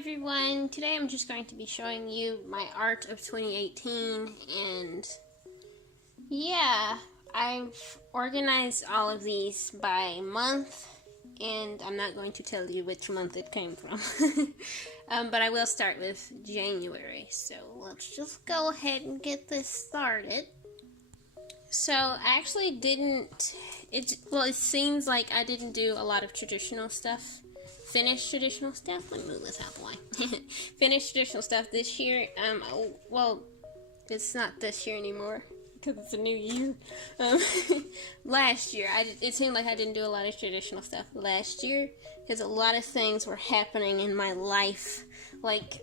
everyone, today I'm just going to be showing you my art of 2018, and yeah, I've organized all of these by month, and I'm not going to tell you which month it came from, but I will start with January, so let's just go ahead and get this started. So I actually didn't, it seems like I didn't do a lot of traditional stuff. Finished traditional stuff. Let me move this out the way. Finished traditional stuff this year. It's not this year anymore because it's a new year. Last year, it seemed like I didn't do a lot of traditional stuff last year because a lot of things were happening in my life. Like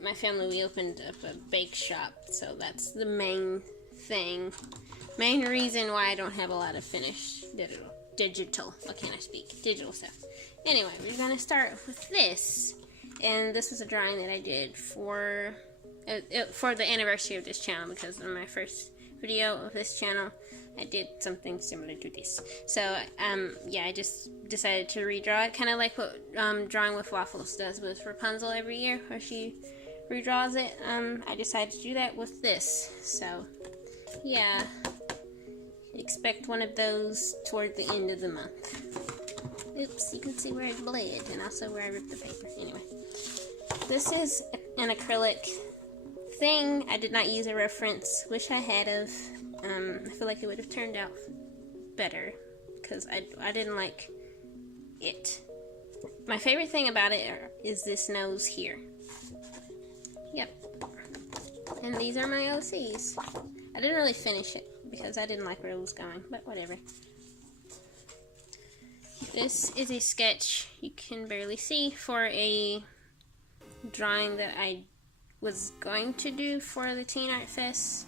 my family, we opened up a bake shop, so that's the main thing. Main reason why I don't have a lot of finished digital. What can I speak? Digital stuff. Anyway, we're going to start with this, and this is a drawing that I did for the anniversary of this channel, because in my first video of this channel, I did something similar to this. So, yeah, I just decided to redraw it, kind of like what Drawing with Waffles does with Rapunzel every year, where she redraws it. I decided to do that with this, so, yeah, expect one of those toward the end of the month. Oops, you can see where it bled and also where I ripped the paper. Anyway, this is an acrylic thing. I did not use a reference. Wish I had of. I feel like it would have turned out better because I didn't like it. My favorite thing about it is this nose here. Yep. And these are my OCs. I didn't really finish it because I didn't like where it was going, but whatever. This is a sketch, you can barely see, for a drawing that I was going to do for the Teen Art Fest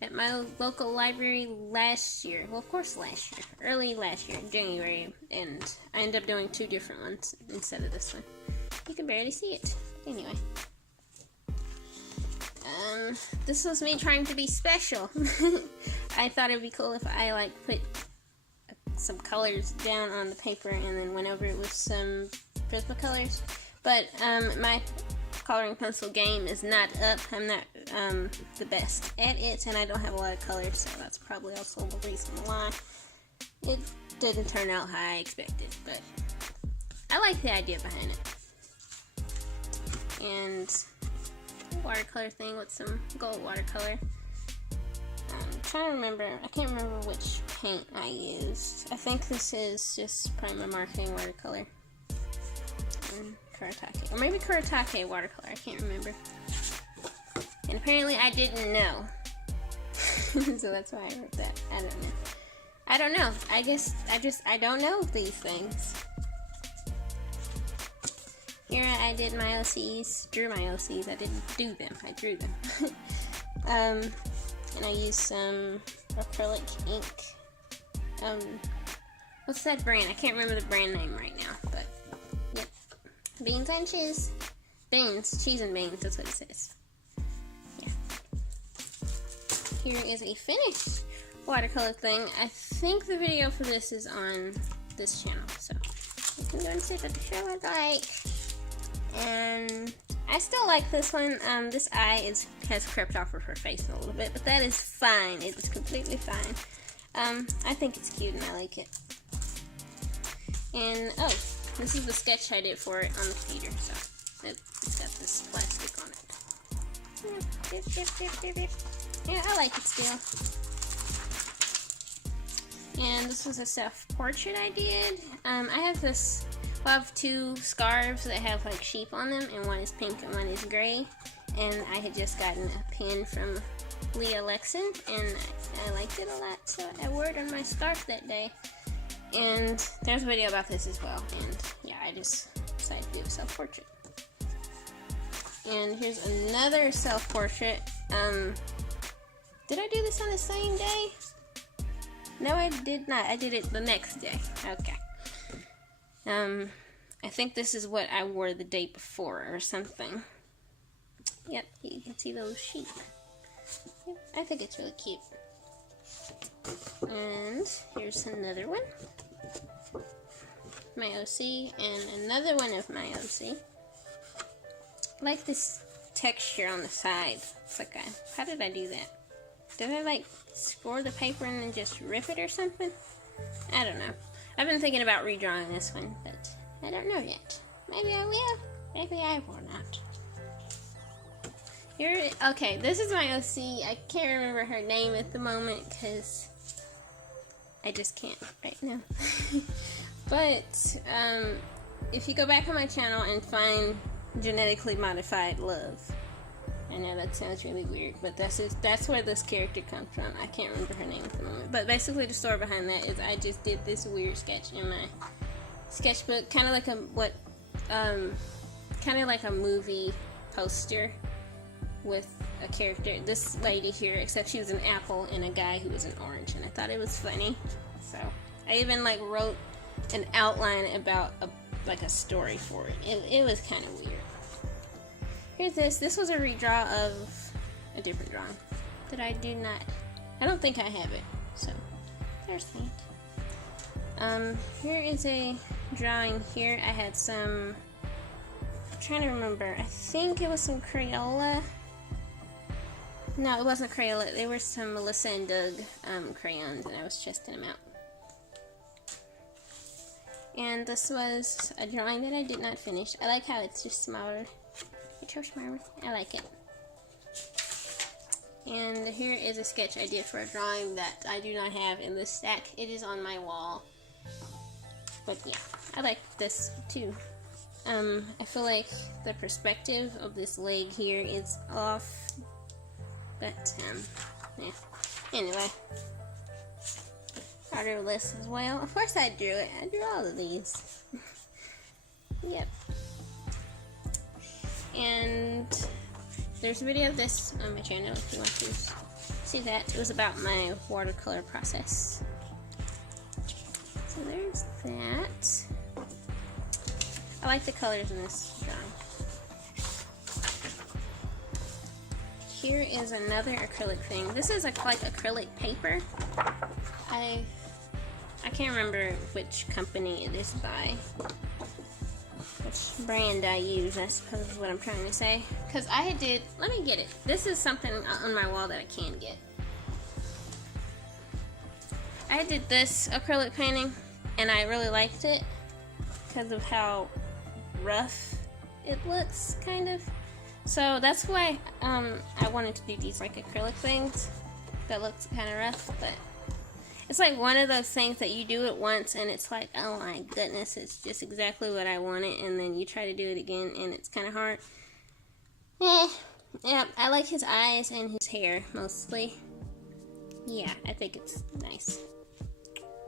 at my local library last year. Well, of course last year. Early last year, January. And I ended up doing two different ones instead of this one. You can barely see it. Anyway. This was me trying to be special. I thought it would be cool if I, put some colors down on the paper and then went over it with some Prisma colors, but my coloring pencil game is not up. I'm not the best at it, and I don't have a lot of colors, so that's probably also the reason why it didn't turn out how I expected, but I like the idea behind it. And watercolor thing with some gold watercolor. I'm trying to remember, I can't remember which paint I used. I think this is just Prima Marketing watercolor. Kuretake. Or maybe Kuretake watercolor, I can't remember. And apparently I didn't know. So that's why I wrote that. I don't know. I guess I don't know these things. Here I did my OCs, drew my OCs. I didn't do them, I drew them. And I used some acrylic ink. What's that brand? I can't remember the brand name right now, but yep. Beans and cheese. Beans, cheese and beans, that's what it says. Yeah. Here is a finished watercolor thing. I think the video for this is on this channel, so you can go and see what the show I like. And I still like this one. This eye has crept off of her face a little bit, but that is fine. It is completely fine. I think it's cute and I like it. And, oh, this is the sketch I did for it on the computer, so it's got this plastic on it. Yeah, I like it still. And this was a self-portrait I did. I have this... I have two scarves that have like sheep on them, and one is pink and one is gray, and I had just gotten a pin from Leah Lexon, and I liked it a lot, so I wore it on my scarf that day. And there's a video about this as well, and yeah, I just decided to do a self-portrait. And here's another self-portrait. Did I do this on the same day? No, I did not. I did it the next day. Okay. I think this is what I wore the day before or something. Yep, you can see those sheep. Yep, I think it's really cute. And here's another one. My OC, and another one of my OC. I like this texture on the side. It's like how did I do that? Did I like score the paper and then just rip it or something? I don't know. I've been thinking about redrawing this one, but I don't know yet. Maybe I will. Maybe I will not. Here, okay, this is my OC. I can't remember her name at the moment because I just can't right now. But if you go back on my channel and find genetically modified love, I know that sounds really weird, but that's where this character comes from. I can't remember her name at the moment. But basically the story behind that is I just did this weird sketch in my sketchbook, kind of like a movie poster with a character, this lady here, except she was an apple and a guy who was an orange, and I thought it was funny. So I even like wrote an outline about a story for it. It was kind of weird. Here's this. This was a redraw of a different drawing that I don't think I have it. So there's that. Here is a drawing here. I had some, I'm trying to remember. I think it was some Crayola. No, it wasn't Crayola. They were some Melissa and Doug crayons, and I was testing them out. And this was a drawing that I did not finish. I like how it's just smaller. It's so small. I like it. And here is a sketch I did for a drawing that I do not have in this stack. It is on my wall. But yeah, I like this too. I feel like the perspective of this leg here is off. But, yeah. Anyway. I drew this as well. Of course I drew it. I drew all of these. Yep. And there's a video of this on my channel if you want to see that. It was about my watercolor process. So there's that. I like the colors in this drawing. Here is another acrylic thing. This is like acrylic paper. I can't remember which company it is by. Which brand I use, I suppose is what I'm trying to say. Because let me get it. This is something on my wall that I can get. I did this acrylic painting and I really liked it because of how rough it looks, kind of. So that's why I wanted to do these like acrylic things that looks kind of rough, but it's like one of those things that you do it once and it's like, oh my goodness, it's just exactly what I wanted, and then you try to do it again and it's kind of hard. Yeah, I like his eyes and his hair mostly. Yeah, I think it's nice.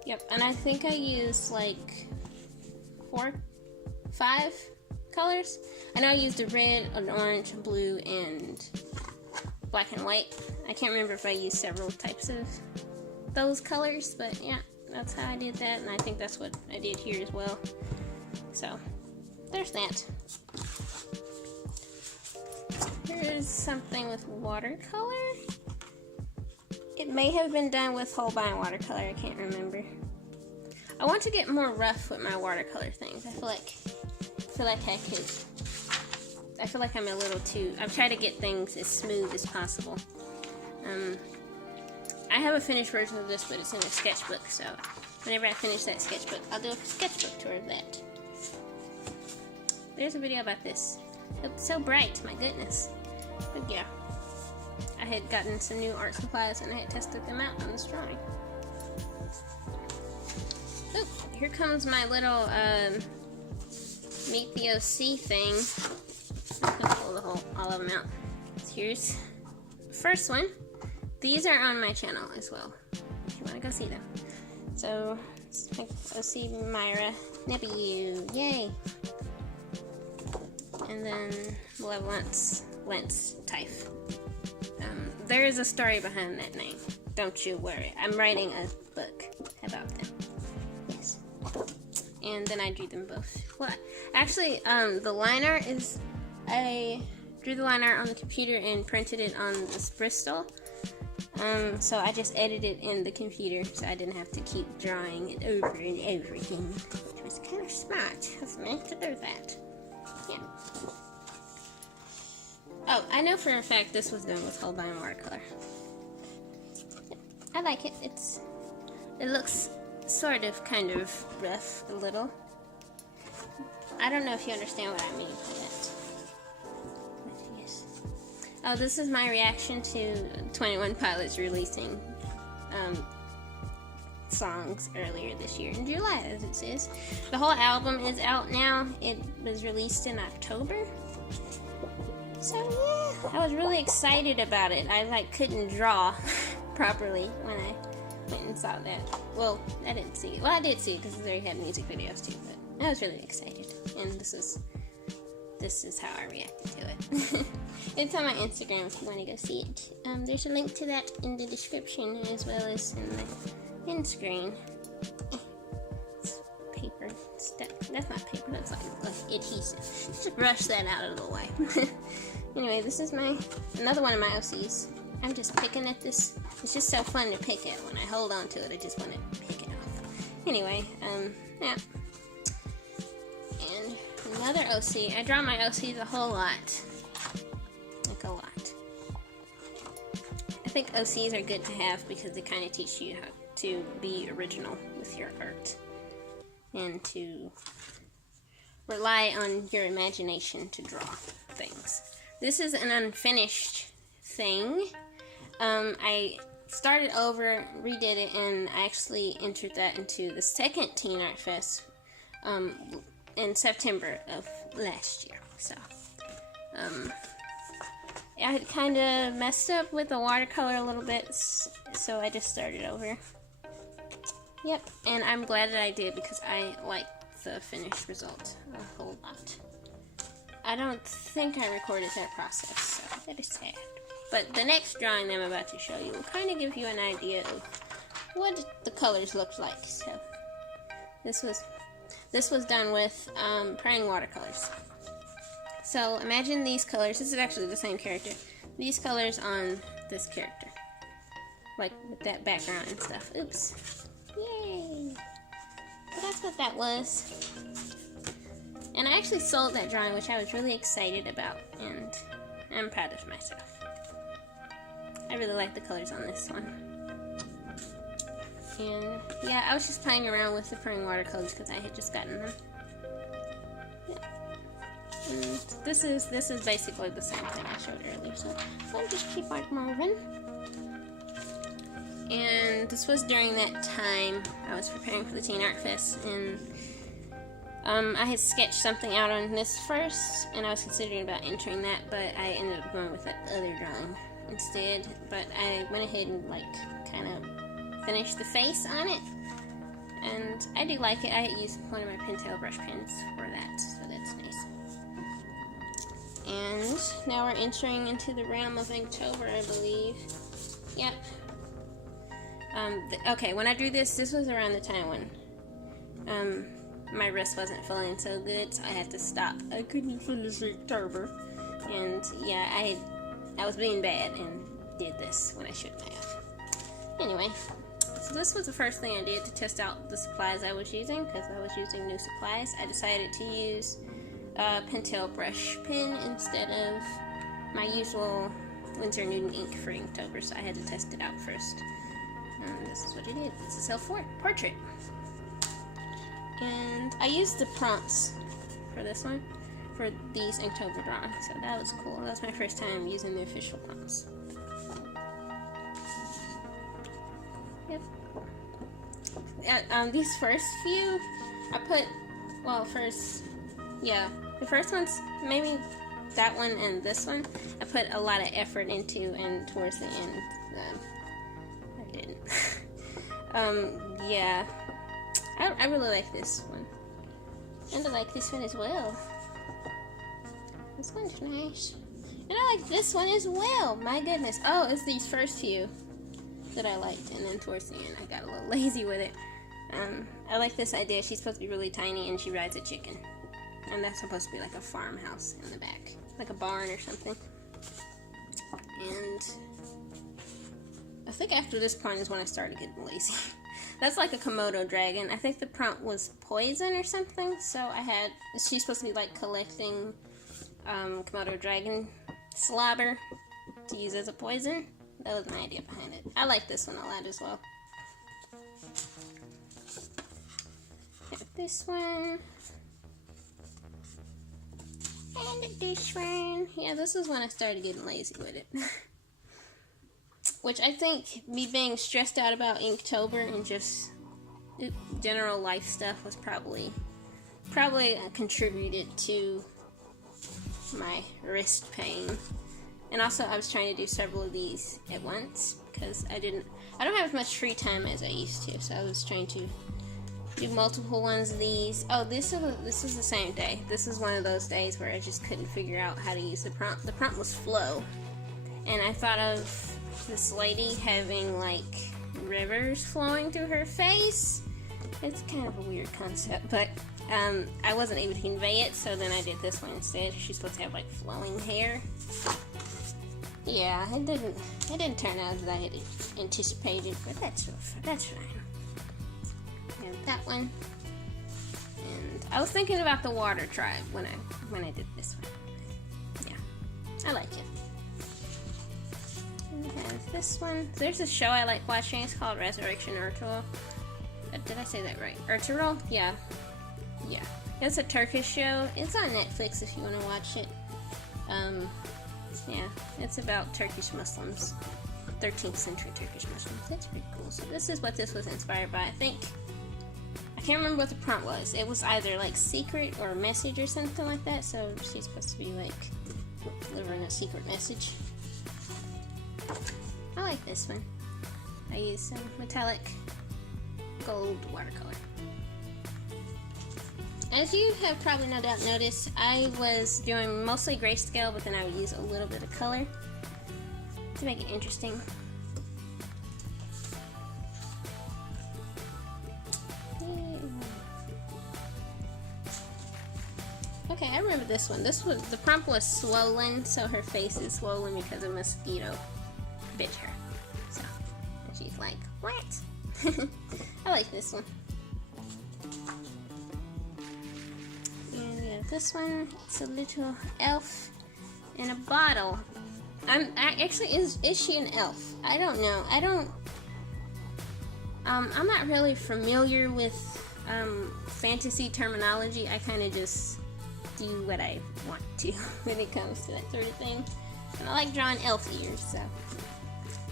Yep, and I think I used like 4, 5 colors. I know I used a red, an orange, a blue, and black and white. I can't remember if I used several types of those colors, but yeah, that's how I did that, and I think that's what I did here as well. So there's that. Here's something with watercolor. It may have been done with Holbein watercolor, I can't remember. I want to get more rough with my watercolor things. I feel like I'm a little too, I've tried to get things as smooth as possible. I have a finished version of this, but it's in a sketchbook, so whenever I finish that sketchbook, I'll do a sketchbook tour of that. There's a video about this. It's so bright, my goodness. But yeah, I had gotten some new art supplies and I had tested them out on this drawing. Oop, here comes my little Meet the OC thing. I'm gonna pull all of them out. So here's the first one. These are on my channel as well, if you want to go see them. So, OC Myra Nebu, yay! And then Love Lance Typh. There is a story behind that name. Don't you worry. I'm writing a book about them. Yes. And then I drew them both. Well, actually, the line art is, I drew the line art on the computer and printed it on this Bristol. So I just edited in the computer, so I didn't have to keep drawing it over and over again, which was kind of smart of me to do that. Yeah. Oh, I know for a fact this was done with Holbein watercolor. I like it. It looks sort of kind of rough a little. I don't know if you understand what I mean by that. But yes. Oh, this is my reaction to 21 Pilots releasing songs earlier this year in July, as it says. The whole album is out now. It was released in October. So yeah, I was really excited about it. I couldn't draw properly when I went and saw that. Well, I didn't see it. Well, I did see it because they had music videos too, but I was really excited. And this is how I reacted to it. It's on my Instagram if you want to go see it. There's a link to that in the description as well as in the end screen. It's paper stuff. That's not paper, that's like adhesive. Just brush that out of the way. Anyway, this is another one of my OCs. I'm just picking at this. It's just so fun to pick at. When I hold on to it, I just want to pick it off. Anyway, yeah. And another OC. I draw my OCs a whole lot. Like a lot. I think OCs are good to have because they kind of teach you how to be original with your art. And to rely on your imagination to draw things. This is an unfinished thing. I started over, redid it, and I actually entered that into the second Teen Art Fest in September of last year. So, I had kind of messed up with the watercolor a little bit, so I just started over. Yep, and I'm glad that I did because I like the finished result a whole lot. I don't think I recorded that process, so that is sad. But the next drawing that I'm about to show you will kind of give you an idea of what the colors looked like. So this was done with praying watercolors. So imagine these colors. This is actually the same character. These colors on this character, like with that background and stuff. Oops. Yay! So that's what that was. And I actually sold that drawing, which I was really excited about, and I'm proud of myself. I really like the colors on this one. And yeah, I was just playing around with the praying watercolors because I had just gotten them. Yeah. And this is basically the same thing I showed earlier, so I'll just keep on moving. And this was during that time I was preparing for the Teen Art Fest, and I had sketched something out on this first, and I was considering about entering that, but I ended up going with that other drawing instead. But I went ahead and kind of finished the face on it, and I do like it. I used one of my Pentel brush pens for that, so that's nice. And now we're entering into the realm of Inktober, I believe. Yep. Okay, when I drew this was around the time when my wrist wasn't feeling so good, so I had to stop. I couldn't finish Inktober. And yeah, I was being bad and did this when I shouldn't have. Anyway, so this was the first thing I did to test out the supplies I was using, because I was using new supplies. I decided to use a Pentel brush pen instead of my usual Winsor & Newton ink for Inktober, so I had to test it out first. And this is what it is. It's a self-portrait. And I used the prompts for this one, for these Inktober drawings, so that was cool. That was my first time using the official prompts. Yep. These first few, I put, the first ones, maybe that one and this one, I put a lot of effort into, and towards the end, I didn't. Yeah. I really like this one. And I like this one as well. This one's nice. And I like this one as well. My goodness. Oh, it's these first few that I liked. And then towards the end, I got a little lazy with it. I like this idea. She's supposed to be really tiny and she rides a chicken. And that's supposed to be like a farmhouse in the back. Like a barn or something. And I think after this point is when I started getting lazy. That's like a Komodo dragon. I think the prompt was poison or something. So she's supposed to be like collecting Komodo dragon slobber to use as a poison. That was my idea behind it. I like this one a lot as well. Have this one. And this one. Yeah, this is when I started getting lazy with it. Which I think me being stressed out about Inktober and just general life stuff was probably contributed to my wrist pain. And also I was trying to do several of these at once because I don't have as much free time as I used to, so I was trying to do multiple ones of these. Oh, this is the same day. This is one of those days where I just couldn't figure out how to use the prompt. The prompt was flow, and I thought of this lady having like rivers flowing through her face. It's kind of a weird concept, but I wasn't able to convey it, so then I did this one instead. She's supposed to have like flowing hair. Yeah, it didn't turn out as I had anticipated, but that's fine. And that one. And I was thinking about the Water Tribe when I did this one. Yeah, I like it. And we have this one. There's a show I like watching. It's called Resurrection Ertuğrul. Did I say that right? Ertuğrul? Yeah. Yeah. It's a Turkish show. It's on Netflix if you want to watch it. Yeah, it's about Turkish Muslims. 13th century Turkish Muslims. That's pretty cool. So this is what this was inspired by. I can't remember what the prompt was. It was either like secret or a message or something like that. So she's supposed to be like delivering a secret message. I like this one. I use some metallic gold watercolor. As you have probably no doubt noticed, I was doing mostly grayscale, but then I would use a little bit of color to make it interesting. Okay, I remember this one. The prompt was swollen, so her face is swollen because a mosquito bit her. So, and she's like, what? I like this one. This one, it's a little elf in a bottle. Is she an elf? I don't know. I'm not really familiar with fantasy terminology. I kind of just do what I want to when it comes to that sort of thing. And I like drawing elf ears, so.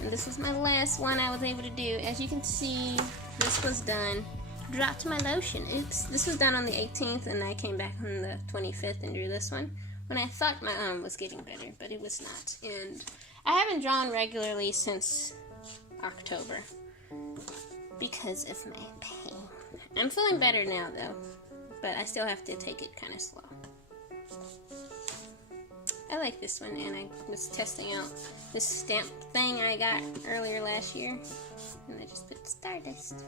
And this was my last one I was able to do. As you can see, this was done. Dropped my lotion. Oops. This was done on the 18th, and I came back on the 25th and drew this one when I thought my arm was getting better, but it was not. And I haven't drawn regularly since October because of my pain. I'm feeling better now, though, but I still have to take it kind of slow. I like this one, and I was testing out this stamp thing I got earlier last year, and I just put Stardust.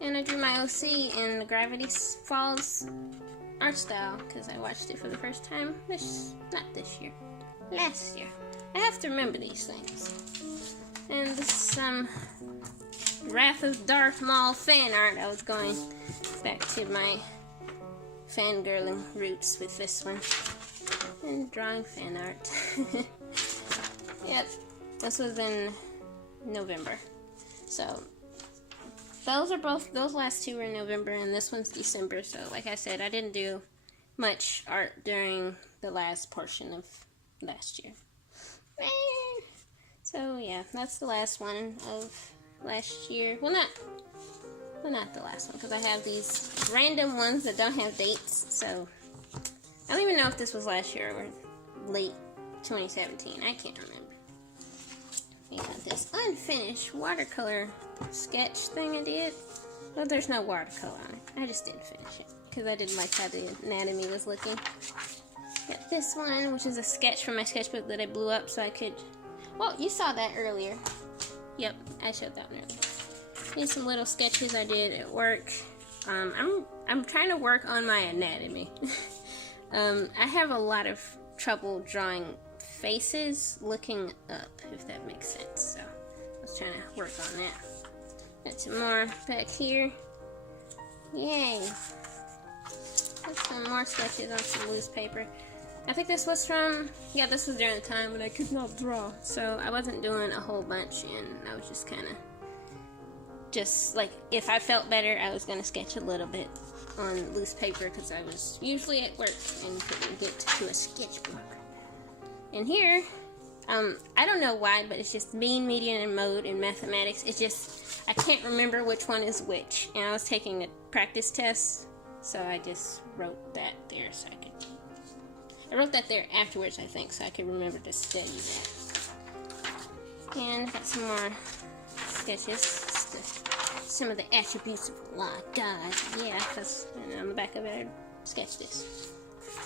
And I drew my OC in the Gravity Falls art style because I watched it for the first time not this year, last year. I have to remember these things. And this Wrath of Darth Maul fan art. I was going back to my fangirling roots with this one. And drawing fan art. Yep, this was in November. So those last two were in November and this one's December. So like I said, I didn't do much art during the last portion of last year. So yeah, that's the last one of last year. Well, not the last one, because I have these random ones that don't have dates. So I don't even know if this was last year or late 2017. I can't remember. We got this unfinished watercolor sketch thing I did. Well, there's no watercolor on it. I just didn't finish it because I didn't like how the anatomy was looking. Got this one, which is a sketch from my sketchbook that I blew up so I could... Well, you saw that earlier. Yep, I showed that one earlier. These some little sketches I did at work. I'm trying to work on my anatomy. I have a lot of trouble drawing faces looking up, if that makes sense. So I was trying to work on that. Got some more back here. Yay! Got some more sketches on some loose paper. I think this was from, yeah, this was during the time when I could not draw. So I wasn't doing a whole bunch, and I was just kind of, just like, if I felt better, I was going to sketch a little bit on loose paper, because I was usually at work and couldn't get to a sketchbook. And here, I don't know why, but it's just mean, median, and mode in mathematics. It's just, I can't remember which one is which. And I was taking a practice test, so I just wrote that there so I could, I wrote that there afterwards, I think, so I could remember to study that. And got some more sketches, some of the attributes of a lot of God. Yeah, because on the back of it, I sketched this.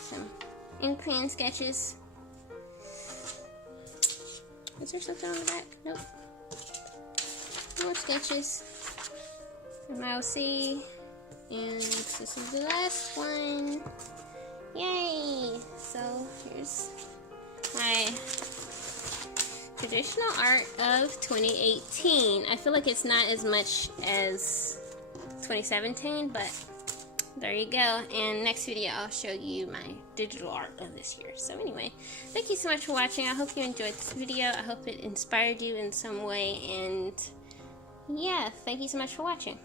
Some ink pen sketches. Is there something on the back? Nope. More sketches from OC. And this is the last one. Yay! So here's my traditional art of 2018. I feel like it's not as much as 2017, but there you go. And next video I'll show you my digital art of this year. So anyway, thank you so much for watching. I hope you enjoyed this video. I hope it inspired you in some way, and yeah, thank you so much for watching.